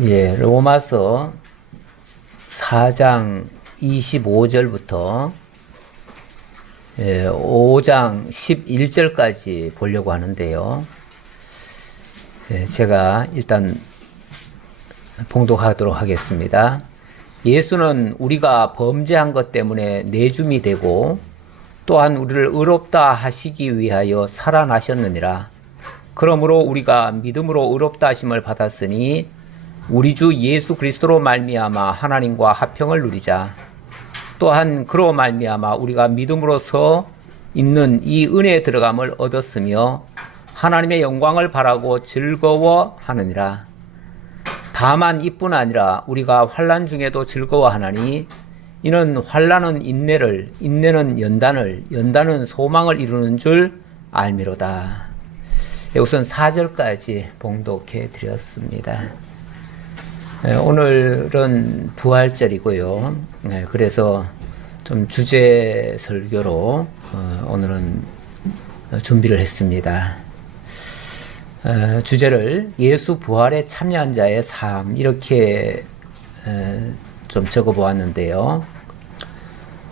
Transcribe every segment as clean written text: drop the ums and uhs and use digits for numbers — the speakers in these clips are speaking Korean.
예, 로마서 4장 25절부터 5장 11절까지 보려고 하는데요. 제가 일단 봉독하도록 하겠습니다. 예수는 우리가 범죄한 것 때문에 내줌이 되고 또한 우리를 의롭다 하시기 위하여 살아나셨느니라. 그러므로 우리가 믿음으로 의롭다 하심을 받았으니 우리 주 예수 그리스도로 말미암아 하나님과 화평을 누리자. 또한 그로 말미암아 우리가 믿음으로서 있는 이 은혜에 들어감을 얻었으며 하나님의 영광을 바라고 즐거워하느니라. 다만 이뿐 아니라 우리가 환난 중에도 즐거워하나니 이는 환난은 인내를, 인내는 연단을, 연단은 소망을 이루는 줄 알미로다. 우선 4절까지 봉독해 드렸습니다. 오늘은 부활절이고요. 그래서 좀 주제 설교로 오늘은 준비를 했습니다. 주제를 예수 부활에 참여한 자의 삶 이렇게 좀 적어 보았는데요.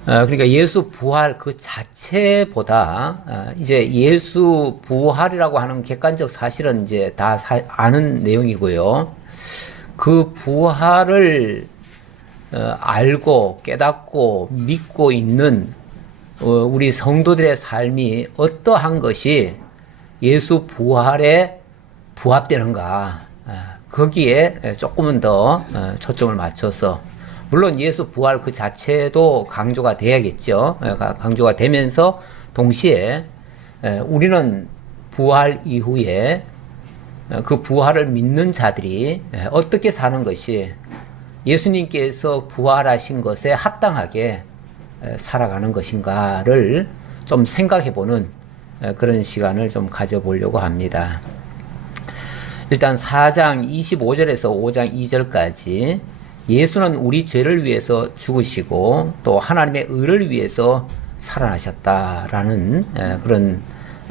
그러니까 예수 부활 그 자체보다 이제 예수 부활이라고 하는 객관적 사실은 이제 다 아는 내용이고요. 그 부활을 알고 깨닫고 믿고 있는 우리 성도들의 삶이 어떠한 것이 예수 부활에 부합되는가, 거기에 조금은 더 초점을 맞춰서, 물론 예수 부활 그 자체도 강조가 돼야겠죠. 강조가 되면서 동시에 우리는 부활 이후에 그 부활을 믿는 자들이 어떻게 사는 것이 예수님께서 부활하신 것에 합당하게 살아가는 것인가를 좀 생각해보는 그런 시간을 좀 가져보려고 합니다. 일단 4장 25절에서 5장 2절까지 예수는 우리 죄를 위해서 죽으시고 또 하나님의 의를 위해서 살아나셨다라는 그런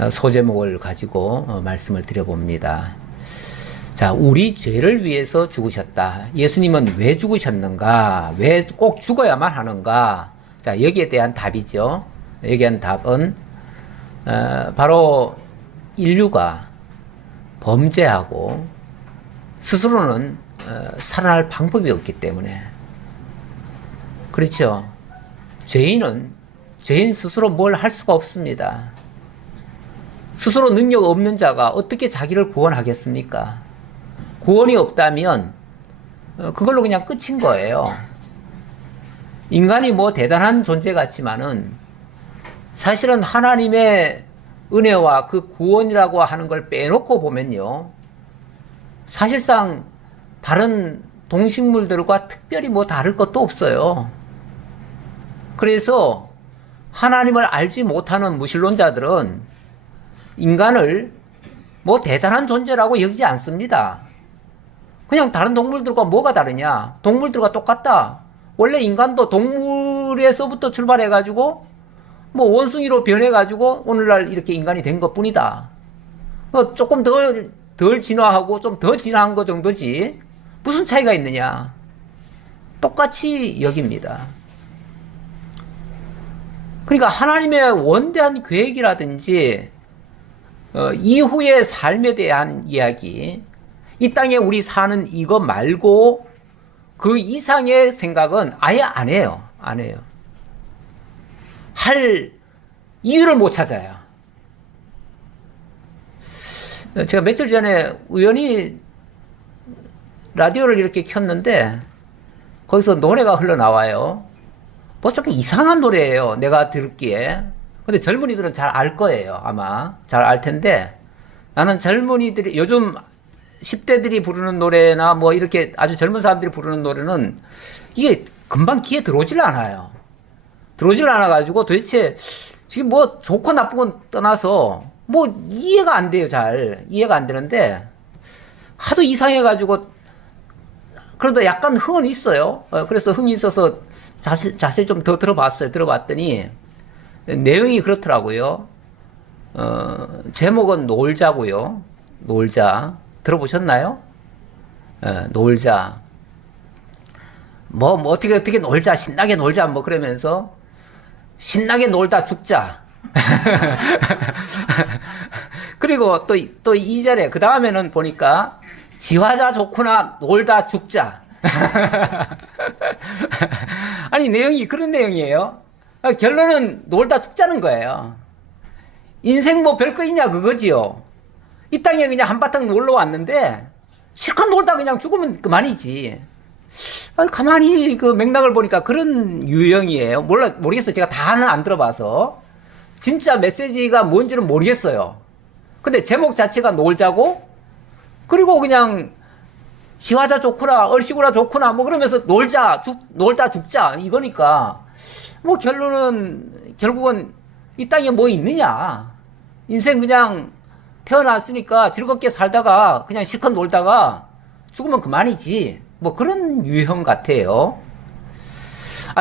소제목을 가지고 말씀을 드려봅니다. 자, 우리 죄를 위해서 죽으셨다. 예수님은 왜 죽으셨는가? 왜 꼭 죽어야만 하는가? 자, 여기에 대한 답이죠. 여기에 대한 답은 바로 인류가 범죄하고 스스로는 살아날 방법이 없기 때문에. 그렇죠. 죄인 스스로 뭘 할 수가 없습니다. 스스로 능력 없는 자가 어떻게 자기를 구원하겠습니까? 구원이 없다면 그걸로 그냥 끝인 거예요. 인간이 뭐 대단한 존재 같지만은 사실은 하나님의 은혜와 그 구원이라고 하는 걸 빼놓고 보면요, 사실상 다른 동식물들과 특별히 뭐 다를 것도 없어요. 그래서 하나님을 알지 못하는 무신론자들은 인간을 뭐 대단한 존재라고 여기지 않습니다. 그냥 다른 동물들과 뭐가 다르냐? 동물들과 똑같다. 원래 인간도 동물에서부터 출발해가지고 뭐 원숭이로 변해가지고 오늘날 이렇게 인간이 된 것 뿐이다. 조금 덜 진화하고 좀 더 진화한 것 정도지 무슨 차이가 있느냐? 똑같이 여깁니다. 그러니까 하나님의 원대한 계획이라든지 이후의 삶에 대한 이야기, 이 땅에 우리 사는 이거 말고 그 이상의 생각은 아예 안 해요. 안 해요. 할 이유를 못 찾아요. 제가 며칠 전에 우연히 라디오를 이렇게 켰는데 거기서 노래가 흘러나와요. 뭐 좀 이상한 노래예요, 내가 들기에. 근데 젊은이들은 잘 알 거예요. 아마 잘 알 텐데, 나는 젊은이들이 요즘 10대들이 부르는 노래나 뭐 이렇게 아주 젊은 사람들이 부르는 노래는 이게 금방 귀에 들어오질 않아요. 들어오질 않아가지고 도대체 지금 뭐 좋고 나쁘고 떠나서 뭐 이해가 안 돼요. 잘 이해가 안 되는데 하도 이상해가지고, 그래도 약간 흥은 있어요. 그래서 흥이 있어서 자세히 좀 더 들어봤어요. 들어봤더니 내용이 그렇더라고요. 제목은 놀자고요. 놀자. 들어보셨나요? 놀자. 뭐 어떻게 놀자, 신나게 놀자, 뭐 그러면서 신나게 놀다 죽자. 그리고 또 2절에, 그 다음에는 보니까 지화자 좋구나, 놀다 죽자. 아니, 내용이 그런 내용이에요. 결론은 놀다 죽자는 거예요. 인생 뭐 별거 있냐, 그거지요. 이 땅에 그냥 한바탕 놀러 왔는데, 실컷 놀다 그냥 죽으면 그만이지. 가만히 그 맥락을 보니까 그런 유형이에요. 모르겠어요. 제가 다는 안 들어봐서. 진짜 메시지가 뭔지는 모르겠어요. 근데 제목 자체가 놀자고, 그리고 그냥 지화자 좋구나, 얼씨구나 좋구나, 뭐 그러면서 놀다 죽자, 이거니까. 뭐 결국은 이 땅에 뭐 있느냐. 인생 그냥 태어났으니까 즐겁게 살다가 그냥 실컷 놀다가 죽으면 그만이지. 뭐 그런 유형 같아요.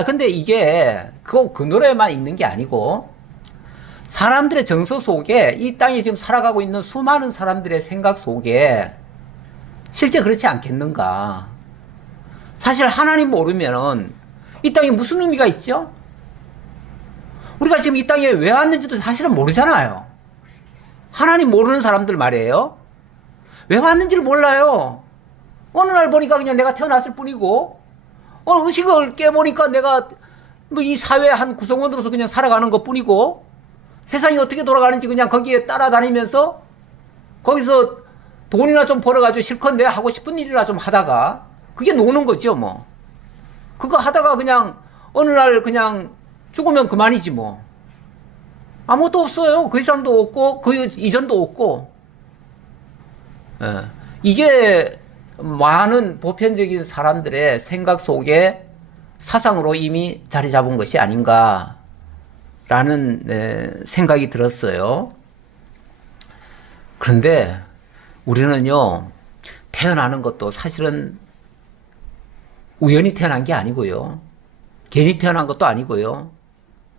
근데 이게 그 노래만 있는 게 아니고, 사람들의 정서 속에, 이 땅에 지금 살아가고 있는 수많은 사람들의 생각 속에 실제 그렇지 않겠는가. 사실 하나님 모르면은 이 땅에 무슨 의미가 있죠? 우리가 지금 이 땅에 왜 왔는지도 사실은 모르잖아요. 하나님 모르는 사람들 말이에요. 왜 왔는지를 몰라요. 어느 날 보니까 그냥 내가 태어났을 뿐이고, 의식을 깨보니까 내가 뭐 이 사회의 한 구성원으로서 그냥 살아가는 것 뿐이고, 세상이 어떻게 돌아가는지 그냥 거기에 따라다니면서 거기서 돈이나 좀 벌어가지고 실컷 내 하고 싶은 일이나 좀 하다가, 그게 노는 거죠 뭐. 그거 하다가 그냥 어느 날 그냥 죽으면 그만이지 뭐. 아무것도 없어요. 그 이상도 없고 그 이전도 없고. 이게 많은 보편적인 사람들의 생각 속에 사상으로 이미 자리 잡은 것이 아닌가라는 생각이 들었어요. 그런데 우리는요, 태어나는 것도 사실은 우연히 태어난 게 아니고요, 괜히 태어난 것도 아니고요,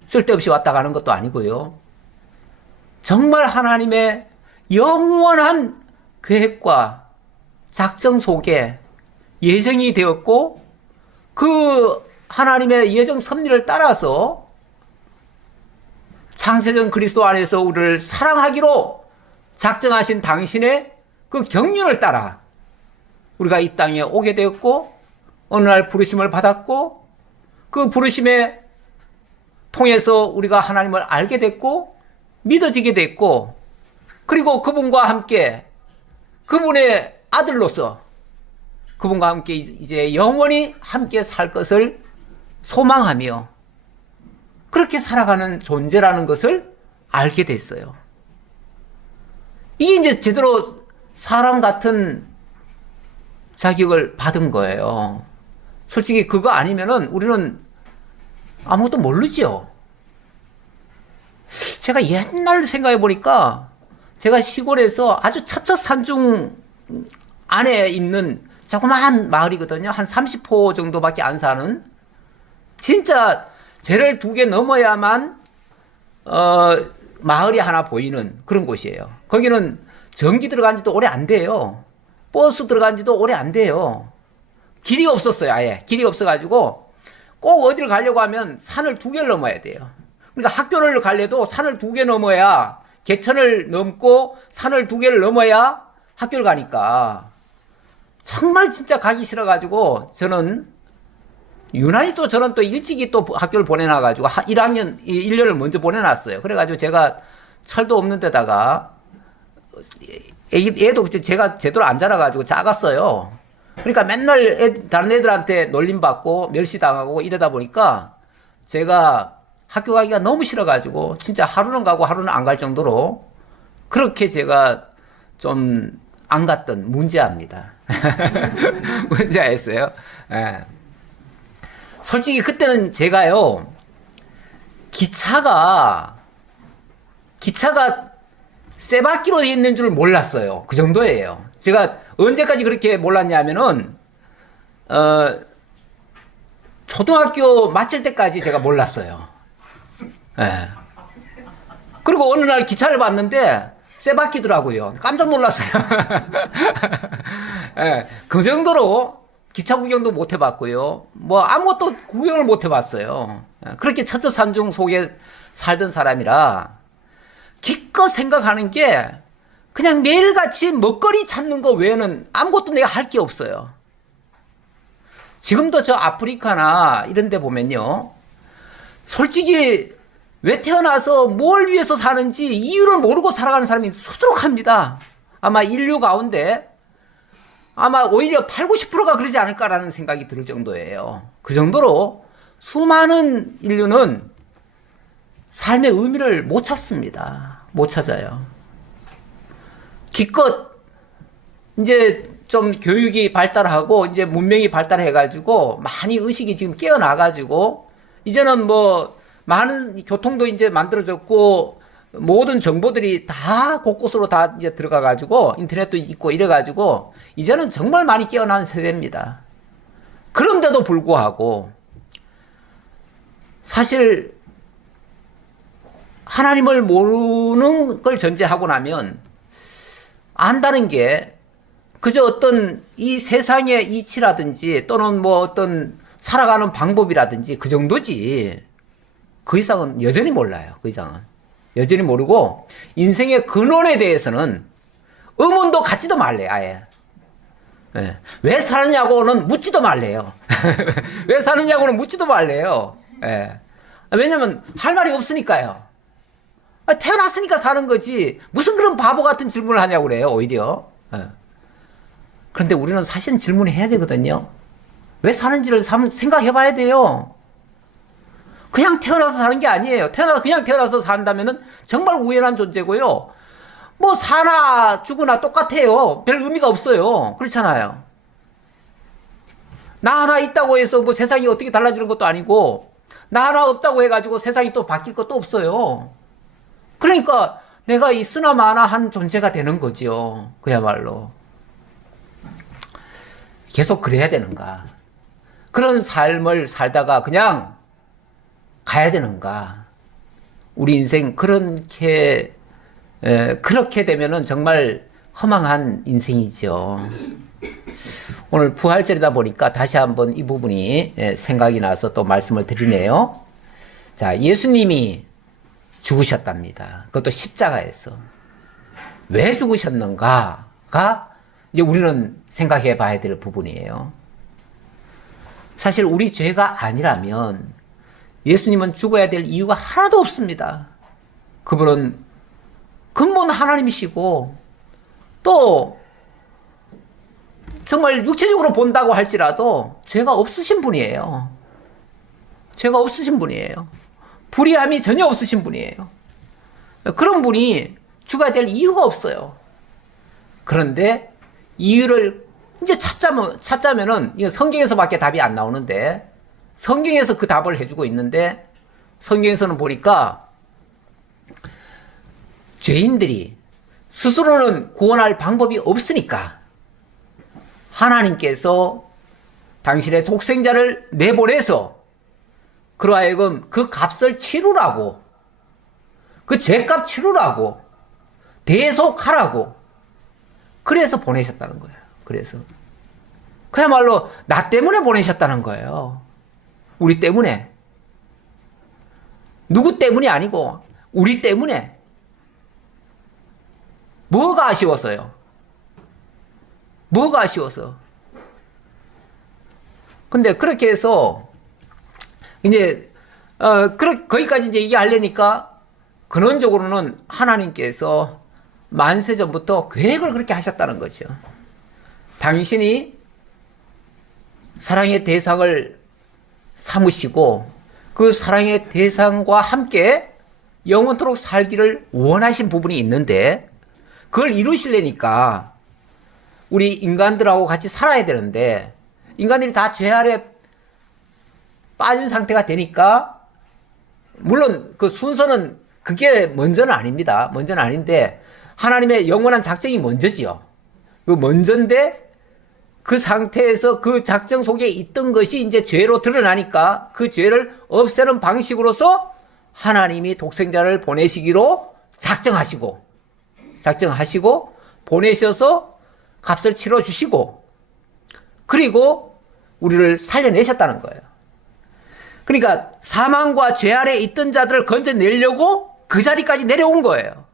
쓸데없이 왔다 가는 것도 아니고요, 정말 하나님의 영원한 계획과 작정 속에 예정이 되었고, 그 하나님의 예정 섭리를 따라서 창세전 그리스도 안에서 우리를 사랑하기로 작정하신 당신의 그 경륜을 따라 우리가 이 땅에 오게 되었고, 어느 날 부르심을 받았고, 그 부르심에 통해서 우리가 하나님을 알게 됐고 믿어지게 됐고, 그리고 그분과 함께 그분의 아들로서 그분과 함께 이제 영원히 함께 살 것을 소망하며 그렇게 살아가는 존재라는 것을 알게 됐어요. 이게 이제 제대로 사람 같은 자격을 받은 거예요. 솔직히 그거 아니면은 우리는 아무것도 모르죠. 제가 옛날 생각해 보니까, 제가 시골에서 아주 첩첩산중 안에 있는 자그마한 마을이거든요. 한 30호 정도밖에 안 사는, 진짜 제를 2개 넘어야만 마을이 하나 보이는 그런 곳이에요. 거기는 전기 들어간 지도 오래 안 돼요. 버스 들어간 지도 오래 안 돼요. 길이 없었어요. 아예 길이 없어가지고 꼭 어디를 가려고 하면 산을 2개를 넘어야 돼요. 그러니까 학교를 가려도 산을 2개 넘어야, 개천을 넘고 산을 2개를 넘어야 학교를 가니까 정말 진짜 가기 싫어가지고, 저는 유난히 또 저는 또 일찍이 또 학교를 보내놔가지고 1년을 먼저 보내놨어요. 그래가지고 제가 철도 없는 데다가, 애도 제가 제대로 안 자라가지고 작았어요. 그러니까 맨날 다른 애들한테 놀림받고 멸시당하고 이러다 보니까 제가 학교 가기가 너무 싫어가지고 진짜 하루는 가고 하루는 안 갈 정도로 그렇게 제가 좀 안 갔던 문제아입니다. 문제아였어요. 예. 솔직히 그때는 제가요, 기차가 쇠바퀴로 있는 줄 몰랐어요. 그 정도예요. 제가 언제까지 그렇게 몰랐냐면은 초등학교 마칠 때까지 제가 몰랐어요. 예. 그리고 어느 날 기차를 봤는데 쇠바퀴더라고요. 깜짝 놀랐어요. 예, 그 정도로 기차 구경도 못 해봤고요. 뭐 아무것도 구경을 못 해봤어요. 예, 그렇게 천처산중 속에 살던 사람이라 기껏 생각하는 게 그냥 매일같이 먹거리 찾는 거 외에는 아무것도 내가 할 게 없어요. 지금도 저 아프리카나 이런 데 보면요. 솔직히 왜 태어나서 뭘 위해서 사는지 이유를 모르고 살아가는 사람이 수두룩합니다. 아마 인류 가운데 아마 오히려 8, 90%가 그러지 않을까라는 생각이 들 정도예요. 그 정도로 수많은 인류는 삶의 의미를 못 찾습니다. 못 찾아요. 기껏 이제 좀 교육이 발달하고 이제 문명이 발달해가지고 많이 의식이 지금 깨어나가지고 이제는 뭐 많은 교통도 이제 만들어졌고 모든 정보들이 다 곳곳으로 다 이제 들어가가지고 인터넷도 있고 이래가지고 이제는 정말 많이 깨어난 세대입니다. 그런데도 불구하고 사실 하나님을 모르는 걸 전제하고 나면 안다는 게 그저 어떤 이 세상의 이치라든지 또는 뭐 어떤 살아가는 방법이라든지 그 정도지 그 이상은 여전히 몰라요. 그 이상은 여전히 모르고 인생의 근원에 대해서는 의문도 갖지도 말래요. 아예. 네. 왜 사느냐고는 묻지도 말래요. 왜 사느냐고는 묻지도 말래요. 네. 왜냐면 할 말이 없으니까요. 태어났으니까 사는 거지 무슨 그런 바보 같은 질문을 하냐고 그래요. 오히려. 네. 그런데 우리는 사실은 질문해야 되거든요. 왜 사는지를 생각해 봐야 돼요. 그냥 태어나서 사는 게 아니에요. 그냥 태어나서 산다면은 정말 우연한 존재고요. 뭐 사나 죽으나 똑같아요. 별 의미가 없어요. 그렇잖아요. 나 하나 있다고 해서 뭐 세상이 어떻게 달라지는 것도 아니고 나 하나 없다고 해가지고 세상이 또 바뀔 것도 없어요. 그러니까 내가 있으나 마나 한 존재가 되는 거지요. 그야말로. 계속 그래야 되는가? 그런 삶을 살다가 그냥 가야 되는가? 우리 인생 그렇게 되면은 정말 허망한 인생이죠. 오늘 부활절이다 보니까 다시 한번 이 부분이 생각이 나서 또 말씀을 드리네요. 자, 예수님이 죽으셨답니다. 그것도 십자가에서. 왜 죽으셨는가가 이제 우리는 생각해 봐야 될 부분이에요. 사실 우리 죄가 아니라면 예수님은 죽어야 될 이유가 하나도 없습니다. 그분은 근본 하나님이시고 또 정말 육체적으로 본다고 할지라도 죄가 없으신 분이에요. 죄가 없으신 분이에요. 불의함이 전혀 없으신 분이에요. 그런 분이 죽어야 될 이유가 없어요. 그런데 이유를 이제 찾자면은 성경에서밖에 답이 안 나오는데 성경에서 그 답을 해주고 있는데 성경에서는 보니까 죄인들이 스스로는 구원할 방법이 없으니까 하나님께서 당신의 독생자를 내보내서 그러하여금 그 값을 치르라고 그 죄값 치르라고 대속하라고 그래서 보내셨다는 거예요. 그래서 그야말로 나 때문에 보내셨다는 거예요. 우리 때문에. 누구 때문이 아니고 우리 때문에. 뭐가 아쉬워서요? 뭐가 아쉬워서? 근데 그렇게 해서 이제 거기까지 이제 얘기하려니까 근원적으로는 하나님께서 만세 전부터 계획을 그렇게 하셨다는 거죠. 당신이 사랑의 대상을 삼으시고 그 사랑의 대상과 함께 영원토록 살기를 원하신 부분이 있는데 그걸 이루시려니까 우리 인간들하고 같이 살아야 되는데 인간들이 다 죄 아래 빠진 상태가 되니까 물론 그 순서는 그게 먼저는 아닙니다. 먼저는 아닌데 하나님의 영원한 작정이 먼저지요. 그 먼저인데 그 상태에서 그 작정 속에 있던 것이 이제 죄로 드러나니까 그 죄를 없애는 방식으로서 하나님이 독생자를 보내시기로 작정하시고 보내셔서 값을 치러주시고 그리고 우리를 살려내셨다는 거예요. 그러니까 사망과 죄 아래 있던 자들을 건져내려고 그 자리까지 내려온 거예요.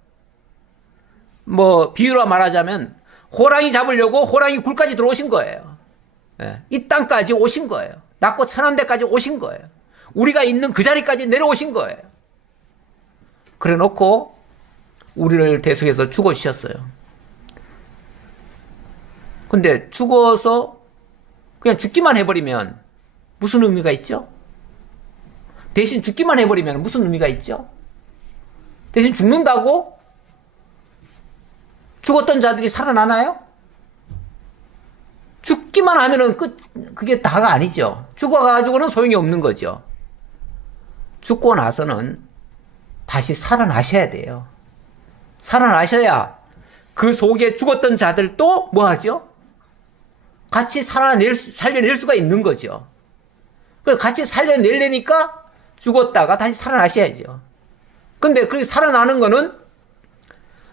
뭐 비유로 말하자면 호랑이 잡으려고 호랑이 굴까지 들어오신 거예요. 예, 이 땅까지 오신 거예요. 낮고 천한 데까지 오신 거예요. 우리가 있는 그 자리까지 내려오신 거예요. 그래 놓고 우리를 대속해서 죽어주셨어요. 근데 죽어서 그냥 죽기만 해버리면 무슨 의미가 있죠? 대신 죽기만 해버리면 무슨 의미가 있죠? 대신 죽는다고 죽었던 자들이 살아나나요? 죽기만 하면은 그게 다가 아니죠. 죽어가지고는 소용이 없는 거죠. 죽고 나서는 다시 살아나셔야 돼요. 살아나셔야 그 속에 죽었던 자들도 뭐 하죠? 같이 살려낼 수가 있는 거죠. 그래서 같이 살려내려니까 죽었다가 다시 살아나셔야죠. 근데 그렇게 살아나는 거는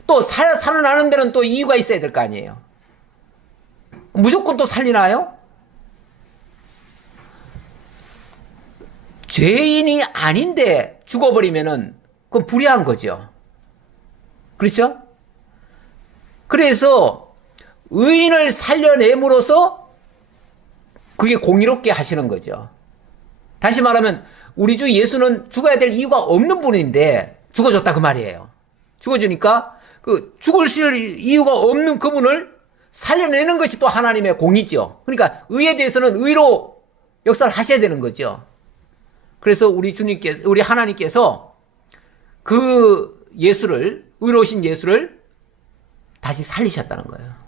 또 살아나는 데는 또 이유가 있어야 될 거 아니에요. 무조건 또 살리나요? 죄인이 아닌데 죽어버리면은 그건 불의한 거죠. 그렇죠? 그래서 의인을 살려냄으로써 그게 공의롭게 하시는 거죠. 다시 말하면 우리 주 예수는 죽어야 될 이유가 없는 분인데 죽어줬다 그 말이에요. 죽어주니까 그 죽으실 이유가 없는 그분을 살려내는 것이 또 하나님의 공이죠. 그러니까 의에 대해서는 의로 역사를 하셔야 되는 거죠. 그래서 우리 하나님께서 그 예수를, 의로우신 예수를 다시 살리셨다는 거예요.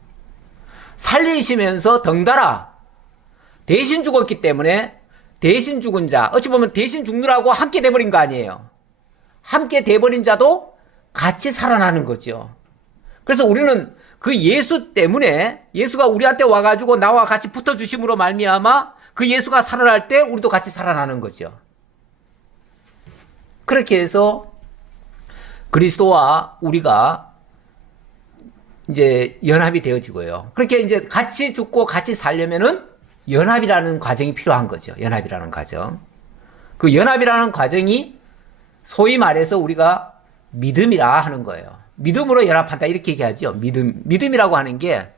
살리시면서 덩달아 대신 죽었기 때문에 대신 죽은 자, 어찌 보면 대신 죽느라고 함께 돼버린 거 아니에요. 함께 돼버린 자도 같이 살아나는 거죠. 그래서 우리는 그 예수 때문에 예수가 우리한테 와가지고 나와 같이 붙어주심으로 말미암아 그 예수가 살아날 때 우리도 같이 살아나는 거죠. 그렇게 해서 그리스도와 우리가 이제 연합이 되어지고요. 그렇게 이제 같이 죽고 같이 살려면은 연합이라는 과정이 필요한 거죠. 연합이라는 과정. 그 연합이라는 과정이 소위 말해서 우리가 믿음이라 하는 거예요. 믿음으로 연합한다 이렇게 얘기하죠. 믿음이라고 하는 게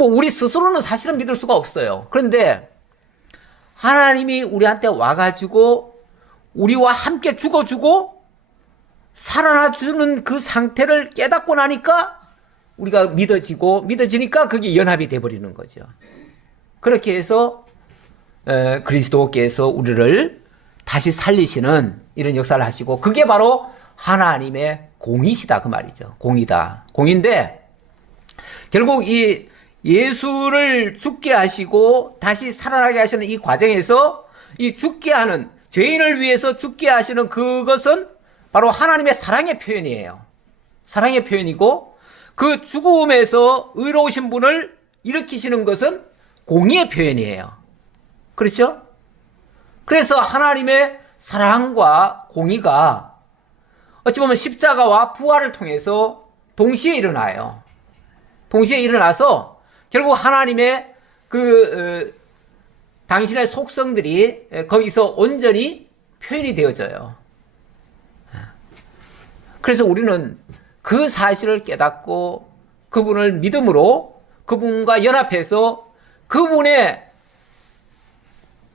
뭐 우리 스스로는 사실은 믿을 수가 없어요. 그런데 하나님이 우리한테 와가지고 우리와 함께 죽어주고 살아나주는 그 상태를 깨닫고 나니까 우리가 믿어지니까 그게 연합이 돼버리는 거죠. 그렇게 해서 그리스도께서 우리를 다시 살리시는 이런 역사를 하시고 그게 바로 하나님의 공이시다 그 말이죠. 공이다. 공인데 결국 이 예수를 죽게 하시고 다시 살아나게 하시는 이 과정에서 이 죽게 하는 죄인을 위해서 죽게 하시는 그것은 바로 하나님의 사랑의 표현이에요. 사랑의 표현이고 그 죽음에서 의로우신 분을 일으키시는 것은 공의의 표현이에요. 그렇죠? 그래서 하나님의 사랑과 공의가 어찌 보면 십자가와 부활을 통해서 동시에 일어나요. 동시에 일어나서 결국 하나님의 당신의 속성들이 거기서 온전히 표현이 되어져요. 그래서 우리는 그 사실을 깨닫고 그분을 믿음으로 그분과 연합해서 그분의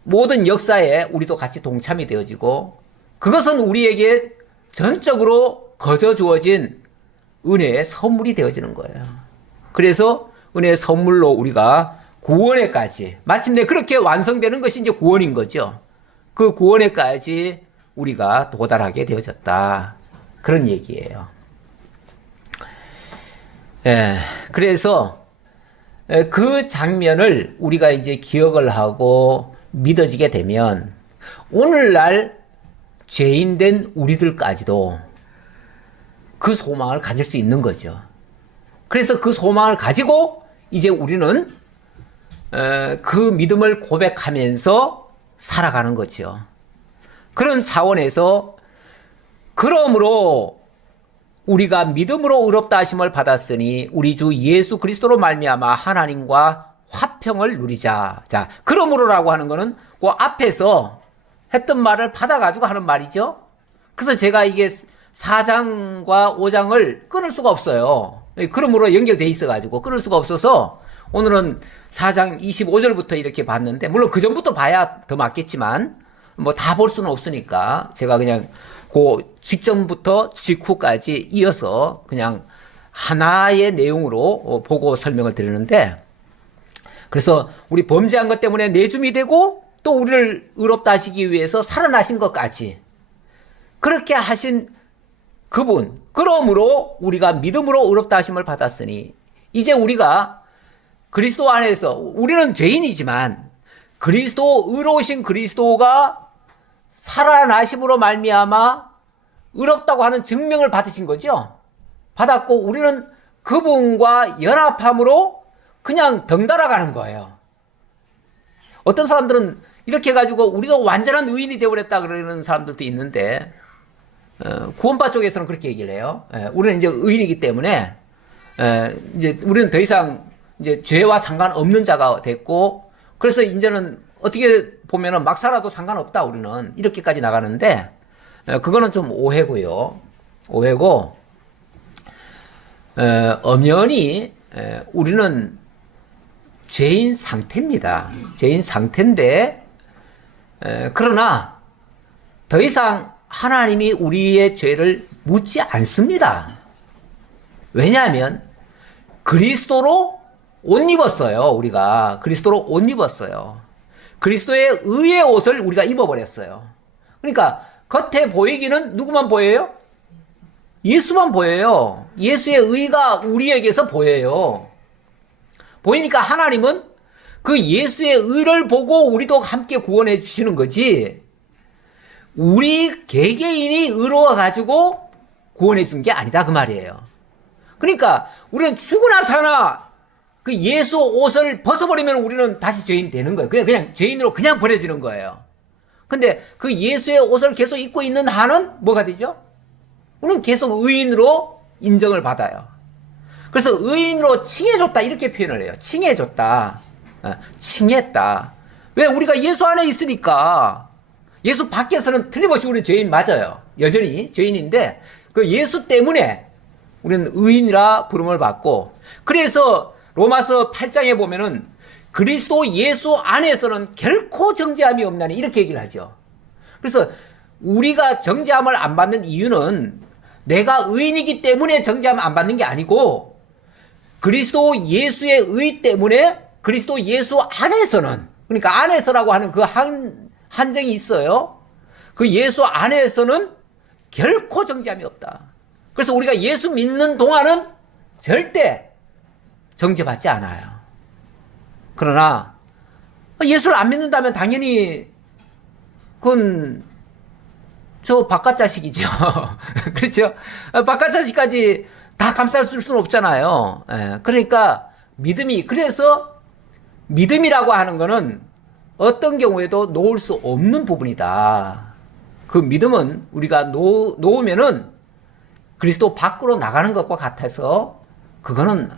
모든 역사에 우리도 같이 동참이 되어지고 그것은 우리에게 전적으로 거저 주어진 은혜의 선물이 되어지는 거예요. 그래서 은혜의 선물로 우리가 구원에까지 마침내 그렇게 완성되는 것이 이제 구원인 거죠. 그 구원에까지 우리가 도달하게 되어졌다. 그런 얘기예요. 예, 그래서 그 장면을 우리가 이제 기억을 하고 믿어지게 되면 오늘날 죄인된 우리들까지도 그 소망을 가질 수 있는 거죠. 그래서 그 소망을 가지고 이제 우리는 그 믿음을 고백하면서 살아가는 거죠. 그런 차원에서 그러므로 우리가 믿음으로 의롭다 하심을 받았으니 우리 주 예수 그리스도로 말미암아 하나님과 화평을 누리자. 자, 그러므로라고 하는 거는 그 앞에서 했던 말을 받아가지고 하는 말이죠. 그래서 제가 이게 4장과 5장을 끊을 수가 없어요. 그러므로 연결돼 있어가지고 끊을 수가 없어서 오늘은 4장 25절부터 이렇게 봤는데, 물론 그 전부터 봐야 더 맞겠지만 뭐 다 볼 수는 없으니까 제가 그냥 그 직전부터 직후까지 이어서 그냥 하나의 내용으로 보고 설명을 드리는데, 그래서 우리 범죄한 것 때문에 내줌이 되고 또 우리를 의롭다 하시기 위해서 살아나신 것까지 그렇게 하신 그분, 그러므로 우리가 믿음으로 의롭다 하심을 받았으니 이제 우리가 그리스도 안에서, 우리는 죄인이지만 그리스도, 의로우신 그리스도가 살아나심으로 말미암아 의롭다고 하는 증명을 받으신 거죠. 받았고 우리는 그분과 연합함으로 그냥 덩달아가는 거예요. 어떤 사람들은 이렇게 해가지고 우리도 완전한 의인이 되어버렸다 그러는 사람들도 있는데, 구원파 쪽에서는 그렇게 얘기를 해요. 우리는 이제 의인이기 때문에 이제 우리는 더 이상 이제 죄와 상관없는 자가 됐고, 그래서 이제는 어떻게 보면은 막 살아도 상관없다, 우리는 이렇게까지 나가는데, 그거는 좀 오해고요. 오해고, 엄연히 우리는 죄인 상태입니다. 죄인 상태인데, 그러나 더 이상 하나님이 우리의 죄를 묻지 않습니다. 왜냐하면 그리스도로 옷 입었어요. 우리가 그리스도로 옷 입었어요. 그리스도의 의의 옷을 우리가 입어버렸어요. 그러니까 겉에 보이기는 누구만 보여요? 예수만 보여요. 예수의 의가 우리에게서 보여요. 보이니까 하나님은 그 예수의 의를 보고 우리도 함께 구원해 주시는 거지, 우리 개개인이 의로워가지고 구원해 준 게 아니다, 그 말이에요. 그러니까 우리는 죽으나 사나 그 예수 옷을 벗어버리면 우리는 다시 죄인 되는 거예요. 그냥 죄인으로 그냥 버려지는 거예요. 근데 그 예수의 옷을 계속 입고 있는 한은 뭐가 되죠? 우리는 계속 의인으로 인정을 받아요. 그래서 의인으로 칭해줬다, 이렇게 표현을 해요. 칭해줬다. 칭했다. 왜? 우리가 예수 안에 있으니까. 예수 밖에서는 틀림없이 우리는 죄인 맞아요. 여전히 죄인인데 그 예수 때문에 우리는 의인이라 부름을 받고, 그래서 로마서 8장에 보면은 그리스도 예수 안에서는 결코 정죄함이 없나니, 이렇게 얘기를 하죠. 그래서 우리가 정죄함을 안 받는 이유는 내가 의인이기 때문에 정죄함을 안 받는 게 아니고, 그리스도 예수의 의 때문에 그리스도 예수 안에서는, 그러니까 안에서라고 하는 그 한정이 있어요. 그 예수 안에서는 결코 정죄함이 없다. 그래서 우리가 예수 믿는 동안은 절대 정죄받지 않아요. 그러나 예수를 안 믿는다면 당연히 그건 저 바깥 자식이죠. 그렇죠? 바깥 자식까지 다 감쌀 수는 없잖아요. 그러니까 믿음이, 그래서 믿음이라고 하는 거는 어떤 경우에도 놓을 수 없는 부분이다. 그 믿음은 우리가 놓으면은 그리스도 밖으로 나가는 것과 같아서 그거는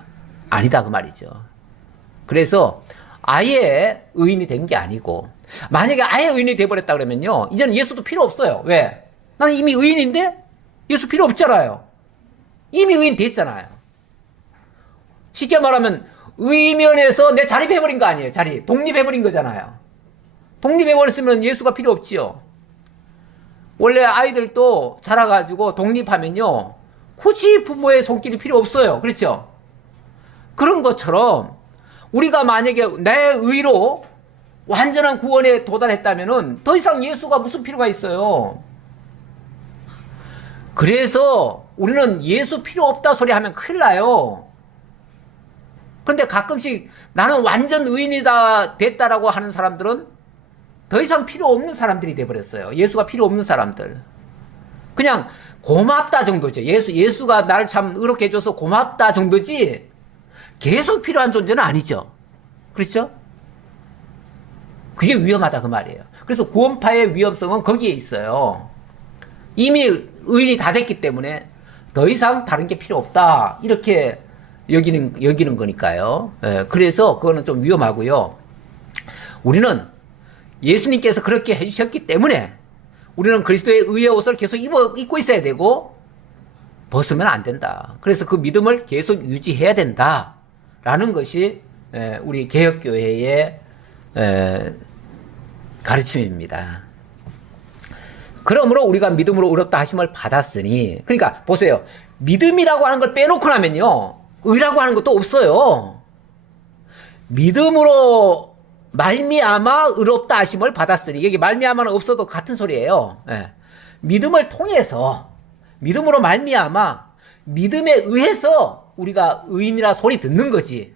아니다, 그 말이죠. 그래서 아예 의인이 된 게 아니고, 만약에 아예 의인이 돼버렸다 그러면요, 이제는 예수도 필요 없어요. 왜? 나는 이미 의인인데 예수 필요 없잖아요. 이미 의인 됐잖아요. 쉽게 말하면 의면에서 내 자립해버린 거 아니에요. 독립해버린 거잖아요. 독립해버렸으면 예수가 필요 없지요. 원래 아이들도 자라가지고 독립하면요, 굳이 부모의 손길이 필요 없어요. 그렇죠? 그런 것처럼 우리가 만약에 내 의로 완전한 구원에 도달했다면은 더 이상 예수가 무슨 필요가 있어요. 그래서 우리는 예수 필요 없다 소리 하면 큰일 나요. 그런데 가끔씩 나는 완전 의인이다 됐다라고 하는 사람들은 더 이상 필요 없는 사람들이 돼버렸어요. 예수가 필요 없는 사람들. 그냥 고맙다 정도죠. 예수가 나를 참 의롭게 해줘서 고맙다 정도지 계속 필요한 존재는 아니죠. 그렇죠? 그게 위험하다, 그 말이에요. 그래서 구원파의 위험성은 거기에 있어요. 이미 의인이 다 됐기 때문에 더 이상 다른 게 필요 없다, 이렇게 여기는 거니까요. 예, 그래서 그거는 좀 위험하고요. 우리는 예수님께서 그렇게 해주셨기 때문에 우리는 그리스도의 의의 옷을 계속 입고 있어야 되고 벗으면 안 된다. 그래서 그 믿음을 계속 유지해야 된다라는 것이 우리 개혁교회의 가르침입니다. 그러므로 우리가 믿음으로 의롭다 하심을 받았으니, 그러니까 보세요. 믿음이라고 하는 걸 빼놓고 나면요, 의라고 하는 것도 없어요. 믿음으로 말미암아 의롭다 하심을 받았으니, 여기 말미암아는 없어도 같은 소리예요. 믿음을 통해서, 믿음으로 말미암아 믿음에 의해서 우리가 의인이라 소리 듣는 거지.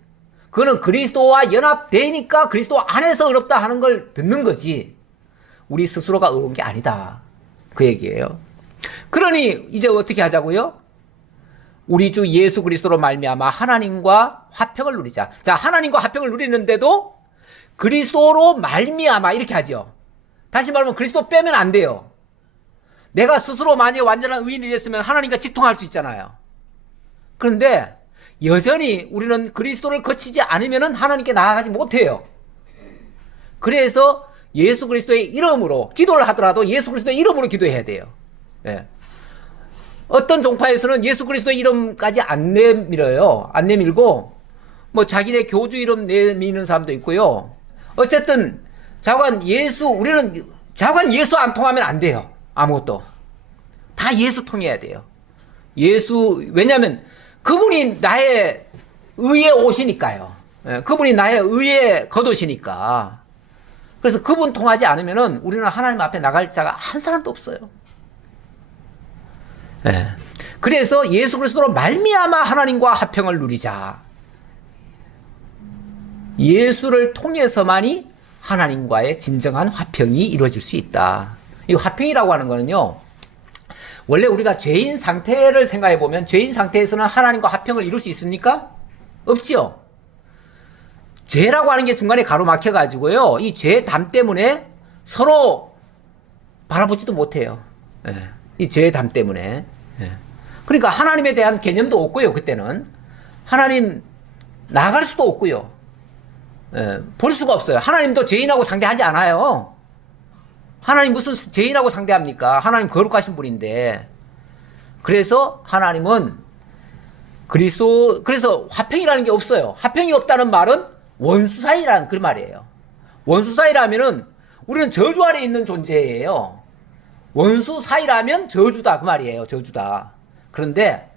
그거는 그리스도와 연합되니까 그리스도 안에서 의롭다 하는 걸 듣는 거지. 우리 스스로가 의로운 게 아니다. 그 얘기예요. 그러니 이제 어떻게 하자고요? 우리 주 예수 그리스도로 말미암아 하나님과 화평을 누리자. 자, 하나님과 화평을 누리는데도 그리스도로 말미암아 이렇게 하죠. 다시 말하면 그리스도 빼면 안 돼요. 내가 스스로 만약에 완전한 의인이 됐으면 하나님과 직통할 수 있잖아요. 그런데 여전히 우리는 그리스도를 거치지 않으면 하나님께 나아가지 못해요. 그래서 예수 그리스도의 이름으로 기도를 하더라도 예수 그리스도의 이름으로 기도해야 돼요. 예. 어떤 종파에서는 예수 그리스도의 이름까지 안 내밀어요. 안 내밀고 뭐 자기네 교주 이름 내미는 사람도 있고요. 어쨌든 우리는 자관 예수 안 통하면 안 돼요. 아무것도 다 예수 통해야 돼요. 왜냐하면 그분이 나의 의의 옷이니까요. 예, 그분이 나의 의의 겉옷이니까. 그래서 그분 통하지 않으면은 우리는 하나님 앞에 나갈 자가 한 사람도 없어요. 예. 그래서 예수 그리스도로 말미암아 하나님과 화평을 누리자. 예수를 통해서만이 하나님과의 진정한 화평이 이루어질 수 있다. 이 화평이라고 하는 거는요, 원래 우리가 죄인 상태를 생각해 보면 죄인 상태에서는 하나님과 화평을 이룰 수 있습니까? 없지요. 죄라고 하는 게 중간에 가로막혀 가지고요, 이 죄 담 때문에 서로 바라보지도 못해요. 예. 이 죄의 담 때문에. 예. 그러니까 하나님에 대한 개념도 없고요. 그때는 하나님 나갈 수도 없고요. 예. 볼 수가 없어요. 하나님도 죄인하고 상대하지 않아요. 하나님 무슨 죄인하고 상대합니까? 하나님 거룩하신 분인데. 그래서 하나님은 그래서 화평이라는 게 없어요. 화평이 없다는 말은 원수 사이라는 그 말이에요. 원수 사이라면은 우리는 저주 아래 있는 존재예요. 원수 사이라면 저주다 그 말이에요. 저주다. 그런데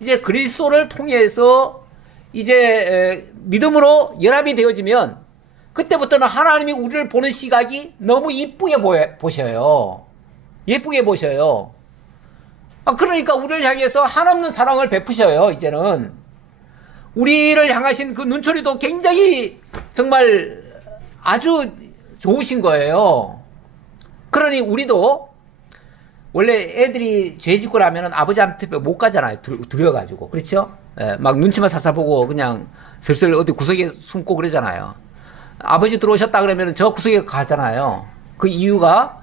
이제 그리스도를 통해서 이제 믿음으로 연합이 되어지면 그때부터는 하나님이 우리를 보는 시각이 너무 이쁘게 보셔요. 예쁘게 보셔요. 그러니까 우리를 향해서 한없는 사랑을 베푸셔요. 이제는 우리를 향하신 그 눈초리도 굉장히 정말 아주 좋으신 거예요. 그러니 우리도 원래 애들이 죄 짓고 나면은 아버지한테 못 가잖아요. 두려워가지고. 그렇죠? 예, 막 눈치만 살살 보고 그냥 슬슬 어디 구석에 숨고 그러잖아요. 아버지 들어오셨다 그러면 저 구석에 가잖아요. 그 이유가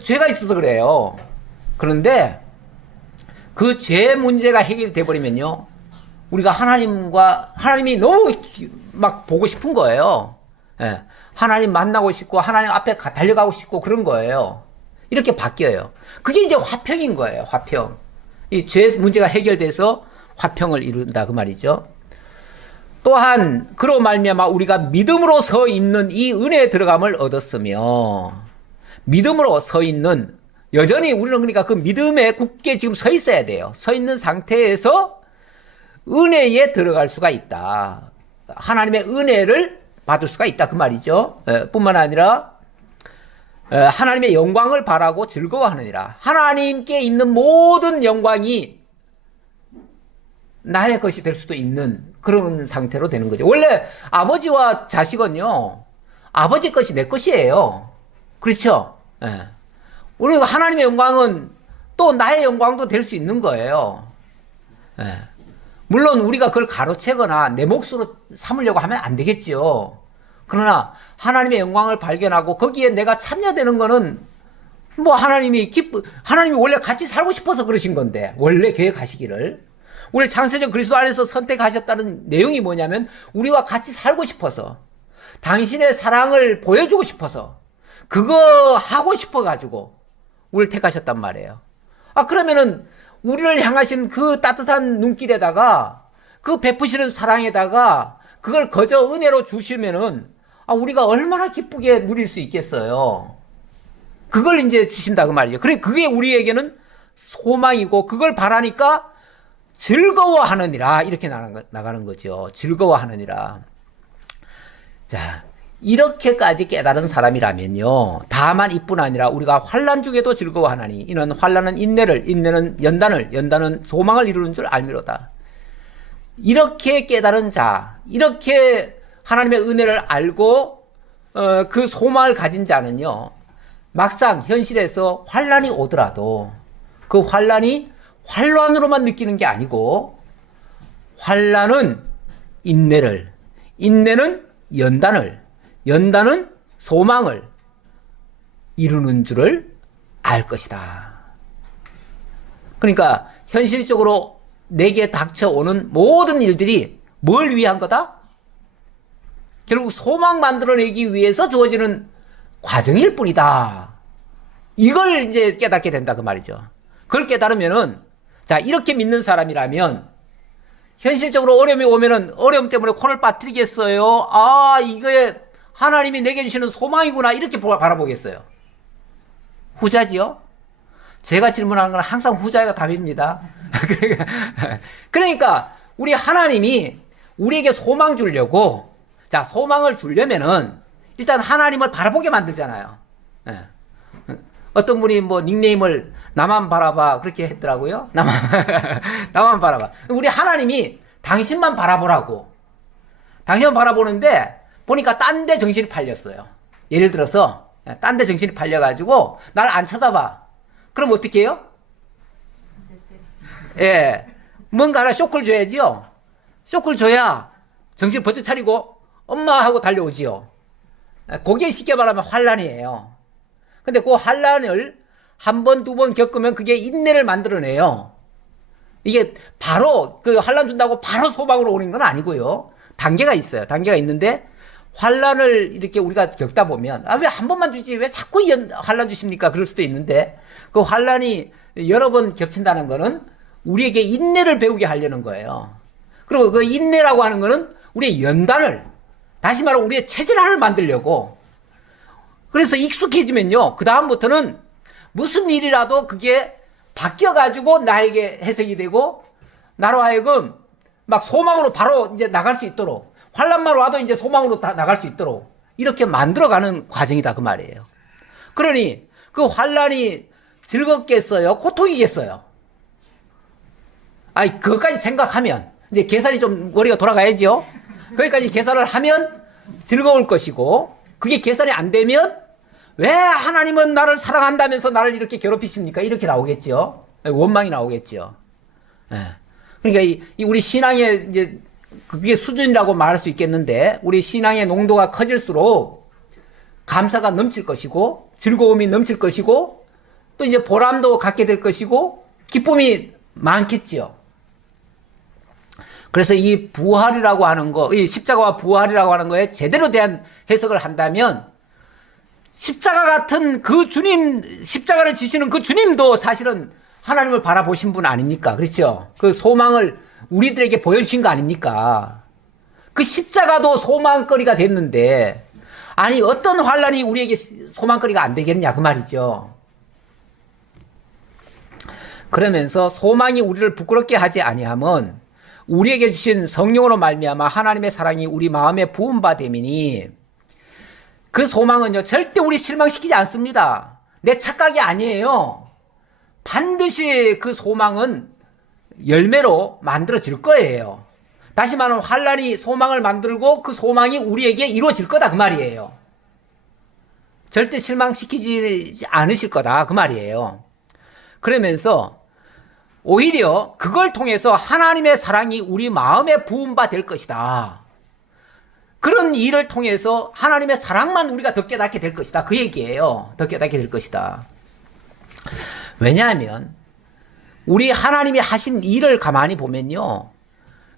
죄가 있어서 그래요. 그런데 그 죄 문제가 해결이 돼버리면요, 우리가 하나님이 너무 막 보고 싶은 거예요. 예, 하나님 만나고 싶고 하나님 앞에 달려가고 싶고 그런 거예요. 이렇게 바뀌어요. 그게 이제 화평인 거예요. 화평. 이 죄 문제가 해결돼서 화평을 이룬다 그 말이죠. 또한 그로 말미암아 우리가 믿음으로 서 있는 이 은혜에 들어감을 얻었으며, 믿음으로 서 있는, 여전히 우리는 그러니까 그 믿음에 굳게 지금 서 있어야 돼요. 서 있는 상태에서 은혜에 들어갈 수가 있다. 하나님의 은혜를 받을 수가 있다 그 말이죠. 뿐만 아니라 하나님의 영광을 바라고 즐거워하느니라. 하나님께 있는 모든 영광이 나의 것이 될 수도 있는 그런 상태로 되는 거죠. 원래 아버지와 자식은요, 아버지 것이 내 것이에요. 그렇죠? 예. 우리가 하나님의 영광은 또 나의 영광도 될 수 있는 거예요. 예. 물론 우리가 그걸 가로채거나 내 몫으로 삼으려고 하면 안 되겠지요. 그러나 하나님의 영광을 발견하고 거기에 내가 참여되는 거는 뭐 하나님이 원래 같이 살고 싶어서 그러신 건데, 원래 계획하시기를. 우리 창세전 그리스도 안에서 선택하셨다는 내용이 뭐냐면 우리와 같이 살고 싶어서, 당신의 사랑을 보여주고 싶어서, 그거 하고 싶어가지고 우리를 택하셨단 말이에요. 그러면은 우리를 향하신 그 따뜻한 눈길에다가, 그 베푸시는 사랑에다가 그걸 거저 은혜로 주시면은 우리가 얼마나 기쁘게 누릴 수 있겠어요. 그걸 이제 주신다 그 말이죠. 그게 우리에게는 소망이고, 그걸 바라니까 즐거워하느니라, 이렇게 나가는 거죠. 즐거워하느니라. 자, 이렇게까지 깨달은 사람이라면요, 다만 이뿐 아니라 우리가 환난 중에도 즐거워하나니 이는 환난은 인내를, 인내는 연단을, 연단은 소망을 이루는 줄 알미로다. 이렇게 깨달은 자, 이렇게 하나님의 은혜를 알고 그 소망을 가진 자는요, 막상 현실에서 환난이 오더라도 그 환난이 환난으로만 느끼는 게 아니고, 환난은 인내를, 인내는 연단을, 연단은 소망을 이루는 줄을 알 것이다. 그러니까 현실적으로 내게 닥쳐오는 모든 일들이 뭘 위한 거다? 결국 소망 만들어내기 위해서 주어지는 과정일 뿐이다. 이걸 이제 깨닫게 된다 그 말이죠. 그걸 깨달으면은, 자, 이렇게 믿는 사람이라면 현실적으로 어려움이 오면은 어려움 때문에 코를 빠뜨리겠어요? 이게 하나님이 내게 주시는 소망이구나, 이렇게 바라보겠어요? 후자지요? 제가 질문하는 건 항상 후자가 답입니다. 그러니까 우리 하나님이 우리에게 소망 주려고, 자, 소망을 주려면은 일단 하나님을 바라보게 만들잖아요. 예. 어떤 분이 뭐 닉네임을 나만 바라봐 그렇게 했더라고요. 나만 바라봐. 우리 하나님이 당신만 바라보라고. 당신만 바라보는데 보니까 딴 데 정신이 팔렸어요. 예를 들어서 딴 데 정신이 팔려가지고 날 안 쳐다봐. 그럼 어떻게 해요? 예, 뭔가 하나 쇼크를 줘야지요. 쇼크를 줘야 정신을 번쩍 차리고 엄마 하고 달려오지요. 그게 쉽게 말하면 환난이에요. 근데 그 환난을 한 번, 두 번 겪으면 그게 인내를 만들어내요. 이게 바로 그 환난 준다고 바로 소망으로 오는 건 아니고요. 단계가 있어요. 단계가 있는데, 환난을 이렇게 우리가 겪다 보면 왜 한 번만 주지 왜 자꾸 환난 주십니까? 그럴 수도 있는데, 그 환난이 여러 번 겹친다는 거는 우리에게 인내를 배우게 하려는 거예요. 그리고 그 인내라고 하는 거는 우리의 연단을, 다시 말하면 우리의 체질화를 만들려고. 그래서 익숙해지면요, 그 다음부터는 무슨 일이라도 그게 바뀌어가지고 나에게 해석이 되고, 나로 하여금 막 소망으로 바로 이제 나갈 수 있도록, 환난만 와도 이제 소망으로 나갈 수 있도록 이렇게 만들어가는 과정이다 그 말이에요. 그러니 그 환난이 즐겁겠어요? 고통이겠어요? 그것까지 생각하면 이제 계산이 좀 머리가 돌아가야죠. 거기까지 계산을 하면 즐거울 것이고, 그게 계산이 안 되면 왜 하나님은 나를 사랑한다면서 나를 이렇게 괴롭히십니까? 이렇게 나오겠죠. 원망이 나오겠죠. 그러니까 우리 신앙의 이제 그게 수준이라고 말할 수 있겠는데, 우리 신앙의 농도가 커질수록 감사가 넘칠 것이고, 즐거움이 넘칠 것이고, 또 이제 보람도 갖게 될 것이고, 기쁨이 많겠지요. 그래서 이 부활이라고 하는 거, 이 십자가와 부활이라고 하는 거에 제대로 대한 해석을 한다면, 십자가 같은 그 주님, 십자가를 지시는 그 주님도 사실은 하나님을 바라보신 분 아닙니까? 그렇죠? 그 소망을 우리들에게 보여주신 거 아닙니까? 그 십자가도 소망거리가 됐는데, 아니 어떤 환난이 우리에게 소망거리가 안 되겠냐 그 말이죠. 그러면서 소망이 우리를 부끄럽게 하지 아니함은 우리에게 주신 성령으로 말미암아 하나님의 사랑이 우리 마음에 부은 바 됨이니, 그 소망은요 절대 우리 실망시키지 않습니다. 내 착각이 아니에요. 반드시 그 소망은 열매로 만들어질 거예요. 다시 말하면 환난이 소망을 만들고 그 소망이 우리에게 이루어질 거다 그 말이에요. 절대 실망시키지 않으실 거다 그 말이에요. 그러면서 오히려 그걸 통해서 하나님의 사랑이 우리 마음에 부은 바 될 것이다. 그런 일을 통해서 하나님의 사랑만 우리가 더 깨닫게 될 것이다 그 얘기예요. 더 깨닫게 될 것이다. 왜냐하면 우리 하나님이 하신 일을 가만히 보면요,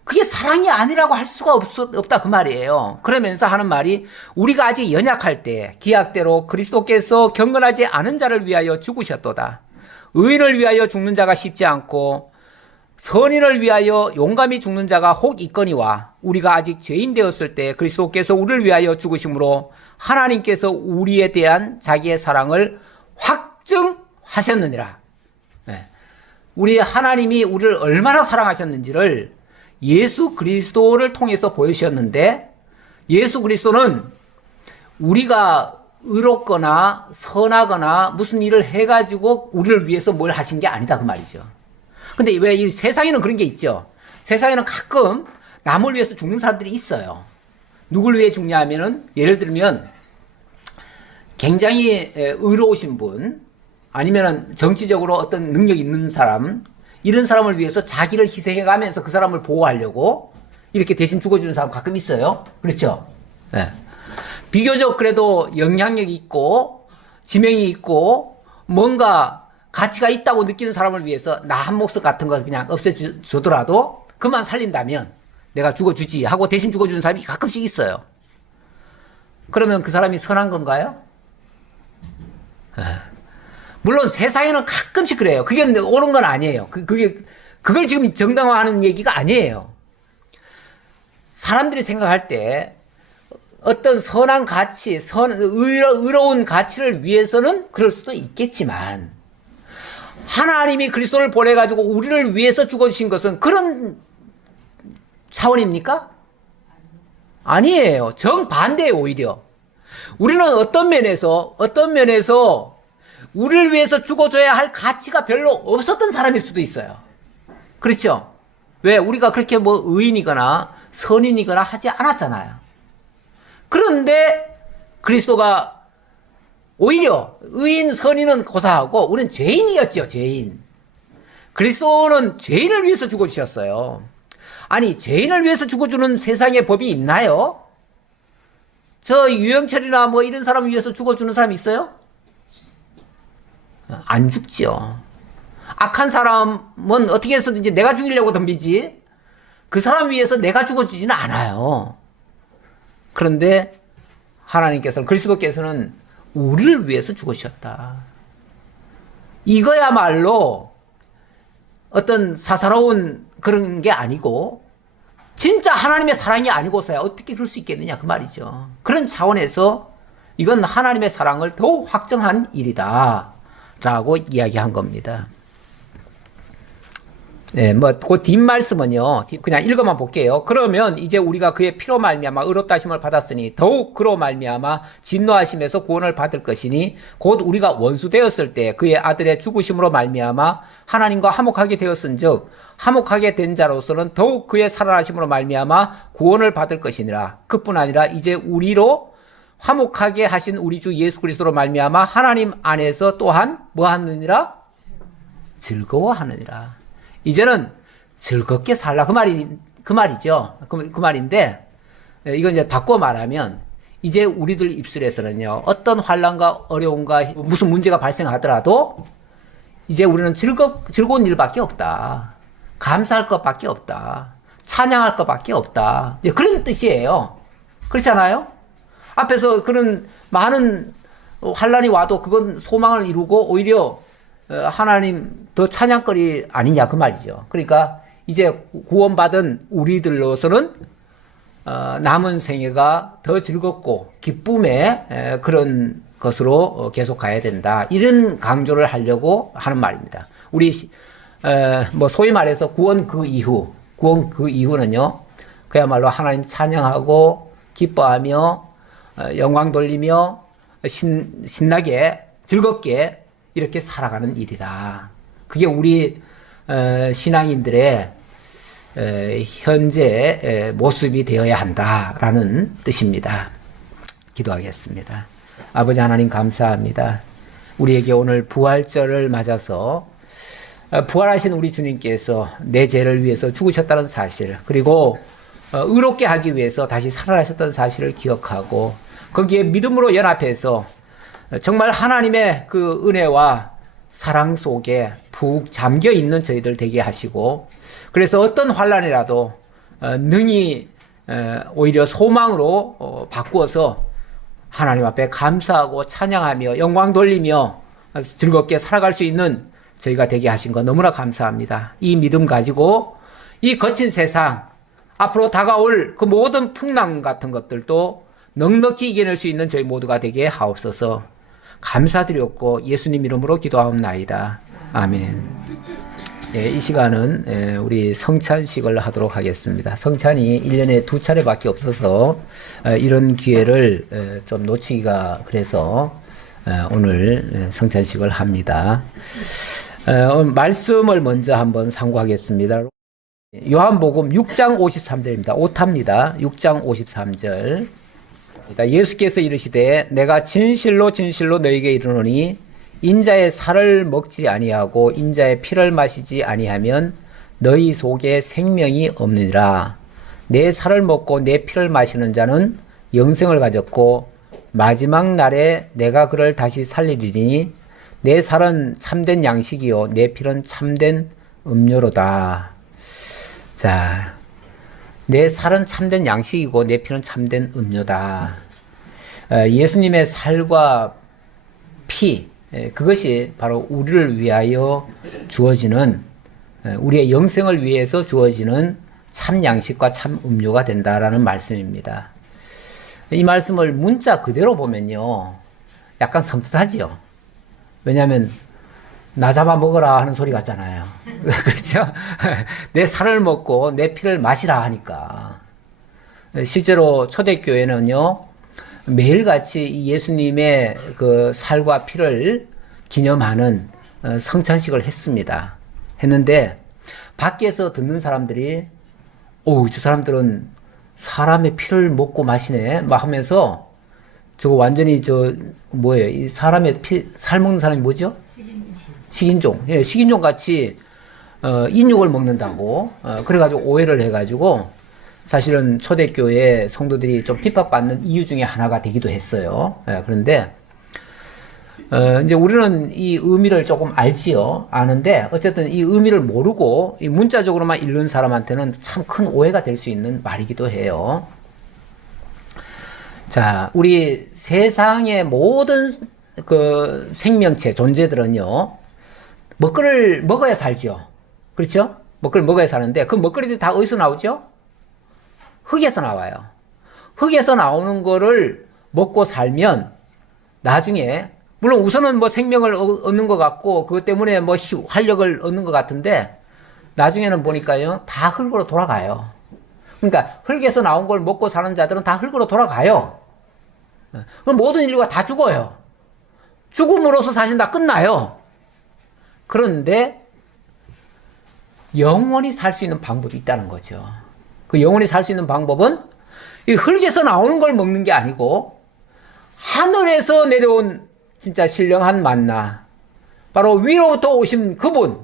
그게 사랑이 아니라고 할 수가 없다 그 말이에요. 그러면서 하는 말이, 우리가 아직 연약할 때 기약대로 그리스도께서 경건하지 않은 자를 위하여 죽으셨도다. 의인을 위하여 죽는 자가 쉽지 않고 선인을 위하여 용감히 죽는 자가 혹 있거니와, 우리가 아직 죄인 되었을 때 그리스도께서 우리를 위하여 죽으심으로 하나님께서 우리에 대한 자기의 사랑을 확증하셨느니라. 네. 우리 하나님이 우리를 얼마나 사랑하셨는지를 예수 그리스도를 통해서 보여주셨는데, 예수 그리스도는 우리가 의롭거나 선하거나 무슨 일을 해가지고 우리를 위해서 뭘 하신 게 아니다 그 말이죠. 근데 왜 이 세상에는 그런 게 있죠. 세상에는 가끔 남을 위해서 죽는 사람들이 있어요. 누굴 위해 죽냐 하면은, 예를 들면 굉장히 의로우신 분, 아니면은 정치적으로 어떤 능력 있는 사람, 이런 사람을 위해서 자기를 희생해 가면서 그 사람을 보호하려고 이렇게 대신 죽어주는 사람 가끔 있어요. 그렇죠? 네. 비교적 그래도 영향력이 있고 지명이 있고 뭔가 가치가 있다고 느끼는 사람을 위해서 나 한 몫 같은 거 그냥 없애주더라도 그만 살린다면 내가 죽어주지 하고 대신 죽어주는 사람이 가끔씩 있어요. 그러면 그 사람이 선한 건가요? 물론 세상에는 가끔씩 그래요. 그게 옳은 건 아니에요. 그걸 지금 정당화하는 얘기가 아니에요. 사람들이 생각할 때 어떤 선한 가치, 의로운 가치를 위해서는 그럴 수도 있겠지만, 하나님이 그리스도를 보내가지고 우리를 위해서 죽어주신 것은 그런 차원입니까? 아니에요. 정반대예요, 오히려. 우리는 어떤 면에서 우리를 위해서 죽어줘야 할 가치가 별로 없었던 사람일 수도 있어요. 그렇죠? 왜? 우리가 그렇게 뭐 의인이거나 선인이거나 하지 않았잖아요. 그런데 그리스도가 오히려 의인, 선인은 고사하고 우리는 죄인이었죠, 죄인. 그리스도는 죄인을 위해서 죽어주셨어요. 아니, 죄인을 위해서 죽어주는 세상에 법이 있나요? 저 유영철이나 뭐 이런 사람을 위해서 죽어주는 사람이 있어요? 안 죽죠. 악한 사람은 어떻게 해서든지 내가 죽이려고 덤비지, 그 사람 위해서 내가 죽어주지는 않아요. 그런데 하나님께서는, 그리스도께서는 우리를 위해서 죽으셨다. 이거야말로 어떤 사사로운 그런 게 아니고 진짜 하나님의 사랑이 아니고서야 어떻게 그럴 수 있겠느냐 그 말이죠. 그런 차원에서 이건 하나님의 사랑을 더욱 확정한 일이다 라고 이야기한 겁니다. 네, 뭐 그 뒷말씀은요, 그냥 읽어만 볼게요. 그러면 이제 우리가 그의 피로 말미암아 의롭다 하심을 받았으니 더욱 그로 말미암아 진노하심에서 구원을 받을 것이니, 곧 우리가 원수 되었을 때 그의 아들의 죽으심으로 말미암아 하나님과 화목하게 되었은즉 화목하게 된 자로서는 더욱 그의 살아나심으로 말미암아 구원을 받을 것이니라. 그뿐 아니라 이제 우리로 화목하게 하신 우리 주 예수 그리스도로 말미암아 하나님 안에서 또한 뭐 하느니라? 즐거워하느니라. 이제는 즐겁게 살라 그 말이죠. 그 말인데, 이건 이제 바꿔 말하면 이제 우리들 입술에서는요, 어떤 환난과 어려움과 무슨 문제가 발생하더라도 이제 우리는 즐거운 일밖에 없다. 감사할 것밖에 없다. 찬양할 것밖에 없다. 이제 그런 뜻이에요. 그렇잖아요? 앞에서 그런 많은 환난이 와도 그건 소망을 이루고 오히려 하나님 더 찬양거리 아니냐 그 말이죠. 그러니까 이제 구원받은 우리들로서는 남은 생애가 더 즐겁고 기쁨의 그런 것으로 계속 가야 된다. 이런 강조를 하려고 하는 말입니다. 우리 뭐 소위 말해서 구원 그 이후는요, 그야말로 하나님 찬양하고 기뻐하며 영광 돌리며 신나게 즐겁게 이렇게 살아가는 일이다. 그게 우리 신앙인들의 현재 모습이 되어야 한다라는 뜻입니다. 기도하겠습니다. 아버지 하나님 감사합니다. 우리에게 오늘 부활절을 맞아서 부활하신 우리 주님께서 내 죄를 위해서 죽으셨다는 사실, 그리고 의롭게 하기 위해서 다시 살아나셨다는 사실을 기억하고 거기에 믿음으로 연합해서 정말 하나님의 그 은혜와 사랑 속에 푹 잠겨 있는 저희들 되게 하시고, 그래서 어떤 환난이라도 능히 오히려 소망으로 바꾸어서 하나님 앞에 감사하고 찬양하며 영광 돌리며 즐겁게 살아갈 수 있는 저희가 되게 하신 거 너무나 감사합니다. 이 믿음 가지고 이 거친 세상, 앞으로 다가올 그 모든 풍랑 같은 것들도 넉넉히 이겨낼 수 있는 저희 모두가 되게 하옵소서. 감사드렸고 예수님 이름으로 기도하옵나이다. 아멘. 예, 이 시간은 우리 성찬식을 하도록 하겠습니다. 성찬이 1년에 2차례밖에 없어서 이런 기회를 좀 놓치기가 그래서 오늘 성찬식을 합니다. 말씀을 먼저 한번 상고하겠습니다. 요한복음 6장 53절입니다. 오타입니다. 6장 53절. 예수께서 이르시되 내가 진실로 진실로 너희에게 이르노니 인자의 살을 먹지 아니하고 인자의 피를 마시지 아니하면 너희 속에 생명이 없느니라. 내 살을 먹고 내 피를 마시는 자는 영생을 가졌고 마지막 날에 내가 그를 다시 살리리니 내 살은 참된 양식이요 내 피는 참된 음료로다. 자, 내 살은 참된 양식이고 내 피는 참된 음료다. 예수님의 살과 피, 그것이 바로 우리를 위하여 주어지는, 우리의 영생을 위해서 주어지는 참 양식과 참 음료가 된다라는 말씀입니다. 이 말씀을 문자 그대로 보면요, 약간 섬뜩하지요. 왜냐하면 나 잡아 먹어라 하는 소리 같잖아요. 그렇죠? 내 살을 먹고 내 피를 마시라 하니까. 실제로 초대교회는요, 매일같이 예수님의 그 살과 피를 기념하는 성찬식을 했는데, 밖에서 듣는 사람들이, 오, 저 사람들은 사람의 피를 먹고 마시네, 막 하면서, 저거 완전히 뭐예요? 이 사람의 살 먹는 사람이 뭐죠? 식인종. 예, 식인종 같이, 인육을 먹는다고, 그래가지고 오해를 해가지고, 사실은 초대교회 성도들이 좀 핍박받는 이유 중에 하나가 되기도 했어요. 예, 그런데, 이제 우리는 이 의미를 조금 알지요. 아는데, 어쨌든 이 의미를 모르고, 이 문자적으로만 읽는 사람한테는 참 큰 오해가 될 수 있는 말이기도 해요. 자, 우리 세상의 모든 그 생명체, 존재들은요, 먹거리를 먹어야 살죠. 그렇죠? 먹거리를 먹어야 사는데, 그 먹거리들이 다 어디서 나오죠? 흙에서 나와요. 흙에서 나오는 거를 먹고 살면 나중에, 물론 우선은 뭐 생명을 얻는 것 같고, 그것 때문에 뭐 활력을 얻는 것 같은데, 나중에는 보니까요, 다 흙으로 돌아가요. 그러니까 흙에서 나온 걸 먹고 사는 자들은 다 흙으로 돌아가요. 그럼 모든 인류가 다 죽어요. 죽음으로써 사실 다 끝나요. 그런데 영원히 살 수 있는 방법이 있다는 거죠. 그 영원히 살 수 있는 방법은 이 흙에서 나오는 걸 먹는 게 아니고 하늘에서 내려온 진짜 신령한 만나, 바로 위로부터 오신 그분,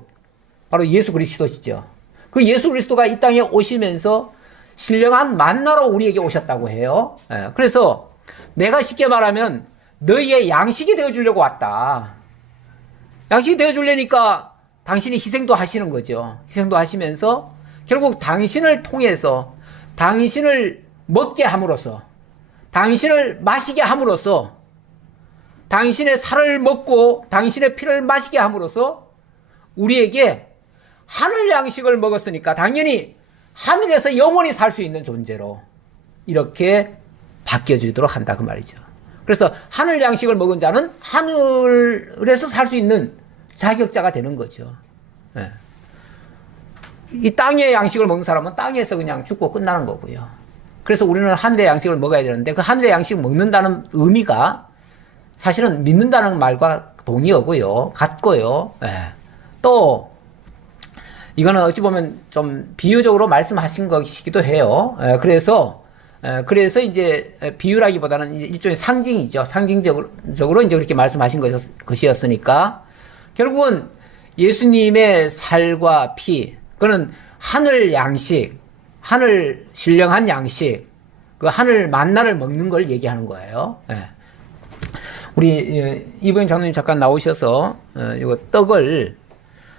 바로 예수 그리스도시죠. 그 예수 그리스도가 이 땅에 오시면서 신령한 만나로 우리에게 오셨다고 해요. 그래서 내가 쉽게 말하면 너희의 양식이 되어주려고 왔다. 양식이 되어주려니까 당신이 희생도 하시는 거죠. 희생도 하시면서 결국 당신을 통해서 당신을 먹게 함으로써, 당신을 마시게 함으로써, 당신의 살을 먹고 당신의 피를 마시게 함으로써 우리에게 하늘 양식을 먹었으니까 당연히 하늘에서 영원히 살 수 있는 존재로 이렇게 바뀌어지도록 한다 그 말이죠. 그래서 하늘 양식을 먹은 자는 하늘에서 살 수 있는 자격자가 되는 거죠. 네. 이 땅의 양식을 먹는 사람은 땅에서 그냥 죽고 끝나는 거고요. 그래서 우리는 하늘의 양식을 먹어야 되는데, 그 하늘의 양식을 먹는다는 의미가 사실은 믿는다는 말과 동의어고요. 같고요. 네. 또 이거는 어찌 보면 좀 비유적으로 말씀하신 것이기도 해요. 그래서 이제 비유라기보다는 이제 일종의 상징이죠. 상징적으로 이제 그렇게 말씀하신 것이었으니까 결국은 예수님의 살과 피, 그는 하늘 양식, 하늘 신령한 양식, 그 하늘 만나를 먹는 걸 얘기하는 거예요. 우리 이번 장로님 잠깐 나오셔서 이거 떡을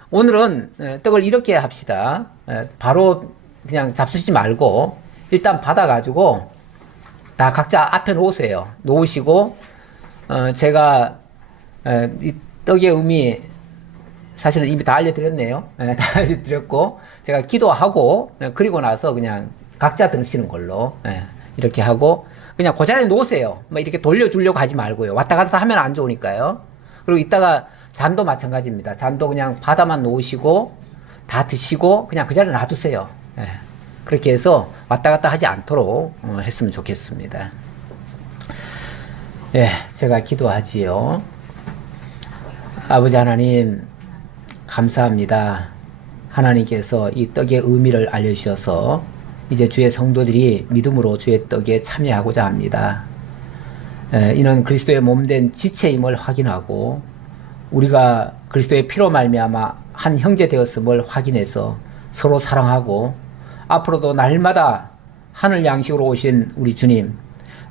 오늘은 떡을 이렇게 합시다. 바로 그냥 잡수시지 말고 일단 받아가지고 다 각자 앞에 놓으세요. 놓으시고 제가 이 떡의 의미 사실은 이미 다 알려드렸네요. 다 알려드렸고 제가 기도하고 그리고 나서 그냥 각자 드시는 걸로 이렇게 하고 그냥 그 자리에 놓으세요. 뭐 이렇게 돌려주려고 하지 말고요. 왔다 갔다 하면 안 좋으니까요. 그리고 이따가 잔도 마찬가지입니다. 잔도 그냥 바다만 놓으시고 다 드시고 그냥 그 자리에 놔두세요. 그렇게 해서 왔다 갔다 하지 않도록 했으면 좋겠습니다. 제가 기도하지요. 아버지 하나님 감사합니다. 하나님께서 이 떡의 의미를 알려주셔서 이제 주의 성도들이 믿음으로 주의 떡에 참여하고자 합니다. 이는 그리스도의 몸된 지체임을 확인하고 우리가 그리스도의 피로 말미암아 한 형제 되었음을 확인해서 서로 사랑하고 앞으로도 날마다 하늘 양식으로 오신 우리 주님,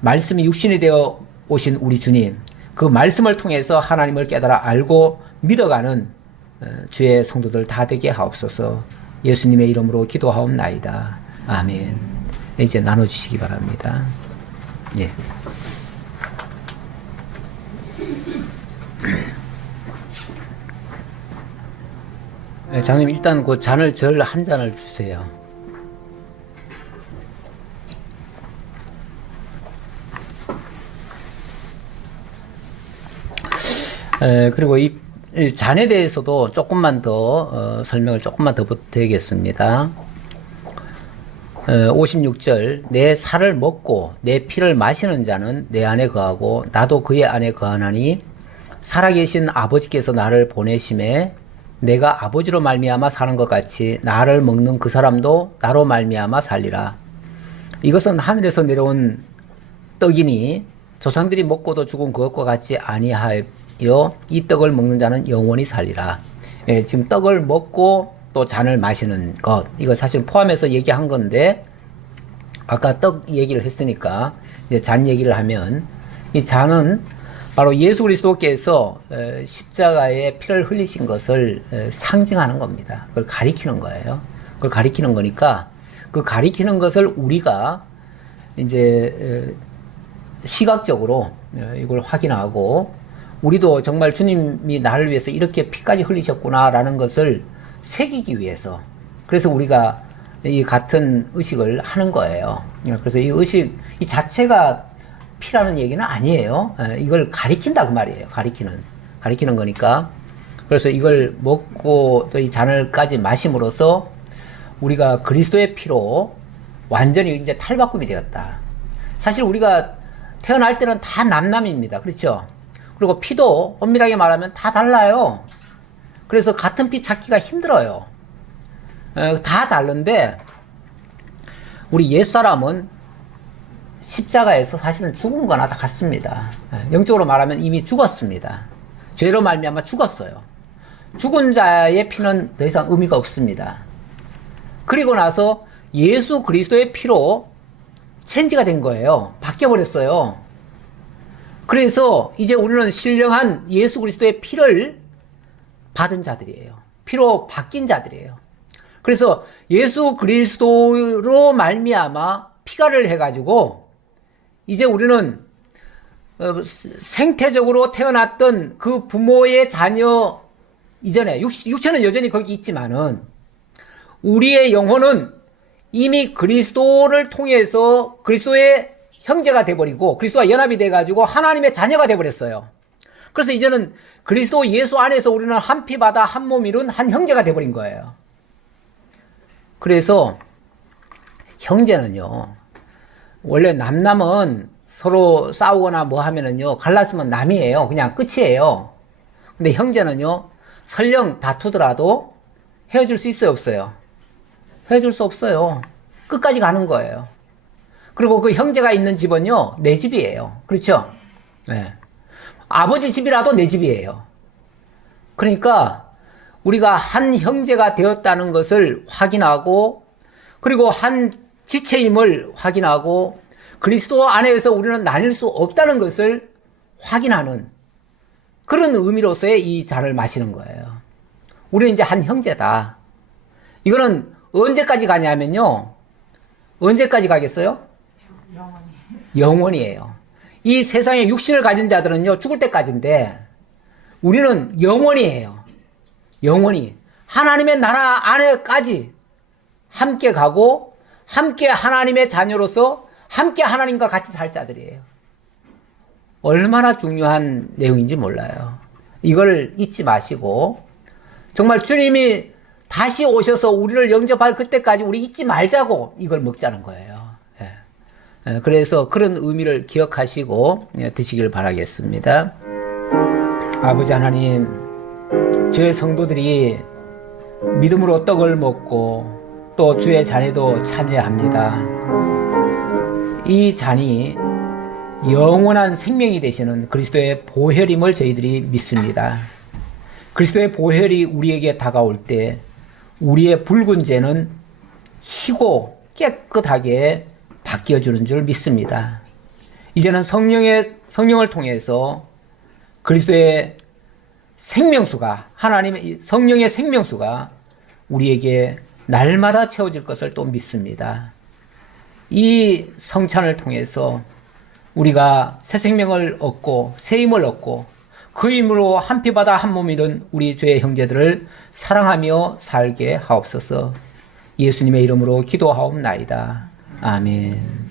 말씀이 육신이 되어 오신 우리 주님, 그 말씀을 통해서 하나님을 깨달아 알고 믿어가는 주의 성도들 다 되게 하옵소서. 예수님의 이름으로 기도하옵나이다. 아멘. 이제 나눠주시기 바랍니다. 예. 장님 일단 그 잔을 절 한 잔을 주세요. 그리고 이 잔에 대해서도 조금만 더 설명을 조금만 더 드리겠습니다. 56절 내 살을 먹고 내 피를 마시는 자는 내 안에 거하고 나도 그의 안에 거하나니 살아계신 아버지께서 나를 보내심에 내가 아버지로 말미암아 사는 것 같이 나를 먹는 그 사람도 나로 말미암아 살리라. 이것은 하늘에서 내려온 떡이니 조상들이 먹고도 죽은 그것과 같이 아니하여 이 떡을 먹는 자는 영원히 살리라. 지금 떡을 먹고 또 잔을 마시는 것, 이거 사실 포함해서 얘기한 건데 아까 떡 얘기를 했으니까 이제 잔 얘기를 하면 이 잔은 바로 예수 그리스도께서 십자가에 피를 흘리신 것을 상징하는 겁니다. 그걸 가리키는 거예요. 그걸 가리키는 거니까 그 가리키는 것을 우리가 이제 시각적으로 이걸 확인하고 우리도 정말 주님이 나를 위해서 이렇게 피까지 흘리셨구나라는 것을 새기기 위해서 그래서 우리가 이 같은 의식을 하는 거예요. 그래서 이 의식 이 자체가 피라는 얘기는 아니에요. 이걸 가리킨다 그 말이에요. 가리키는 거니까. 그래서 이걸 먹고 또 이 잔을까지 마심으로써 우리가 그리스도의 피로 완전히 이제 탈바꿈이 되었다. 사실 우리가 태어날 때는 다 남남입니다. 그렇죠? 그리고 피도 엄밀하게 말하면 다 달라요. 그래서 같은 피 찾기가 힘들어요. 다 다른데 우리 옛사람은 십자가에서 사실은 죽은 거나 다 같습니다. 영적으로 말하면 이미 죽었습니다. 죄로 말미암아 죽었어요. 죽은 자의 피는 더 이상 의미가 없습니다. 그리고 나서 예수 그리스도의 피로 체인지가 된 거예요. 바뀌어버렸어요. 그래서 이제 우리는 신령한 예수 그리스도의 피를 받은 자들이에요. 피로 바뀐 자들이에요. 그래서 예수 그리스도로 말미암아 피가를 해가지고 이제 우리는 생태적으로 태어났던 그 부모의 자녀 이전에 육체는 여전히 거기 있지만은 우리의 영혼은 이미 그리스도를 통해서 그리스도의 형제가 돼버리고 그리스도와 연합이 돼가지고 하나님의 자녀가 돼버렸어요. 그래서 이제는 그리스도 예수 안에서 우리는 한 피바다 한 몸 이룬 한 형제가 돼버린 거예요. 그래서 형제는요 원래 남남은 서로 싸우거나 뭐 하면은요 갈랐으면 남이에요. 그냥 끝이에요. 근데 형제는요 설령 다투더라도 헤어질 수 있어요 없어요? 헤어질 수 없어요. 끝까지 가는 거예요. 그리고 그 형제가 있는 집은요 내 집이에요. 그렇죠? 네. 아버지 집이라도 내 집이에요. 그러니까 우리가 한 형제가 되었다는 것을 확인하고 그리고 한 지체임을 확인하고 그리스도 안에서 우리는 나뉠 수 없다는 것을 확인하는 그런 의미로서의 이 잔을 마시는 거예요. 우리는 이제 한 형제다. 이거는 언제까지 가냐면요. 언제까지 가겠어요? 영원이에요. 이 세상에 육신을 가진 자들은요, 죽을 때까지인데, 우리는 영원이에요. 영원히. 하나님의 나라 안에까지 함께 가고, 함께 하나님의 자녀로서, 함께 하나님과 같이 살 자들이에요. 얼마나 중요한 내용인지 몰라요. 이걸 잊지 마시고, 정말 주님이 다시 오셔서 우리를 영접할 그때까지 우리 잊지 말자고 이걸 먹자는 거예요. 그래서 그런 의미를 기억하시고 드시길 바라겠습니다. 아버지 하나님, 주의 성도들이 믿음으로 떡을 먹고 또 주의 잔에도 참여합니다. 이 잔이 영원한 생명이 되시는 그리스도의 보혈임을 저희들이 믿습니다. 그리스도의 보혈이 우리에게 다가올 때 우리의 붉은 죄는 희고 깨끗하게 바뀌어주는 줄 믿습니다. 이제는 성령을 통해서 그리스도의 생명수가, 하나님의 성령의 생명수가 우리에게 날마다 채워질 것을 또 믿습니다. 이 성찬을 통해서 우리가 새 생명을 얻고 새 힘을 얻고 그 힘으로 한 피 바다 한 몸이 된 우리 주의 형제들을 사랑하며 살게 하옵소서. 예수님의 이름으로 기도하옵나이다. 아멘.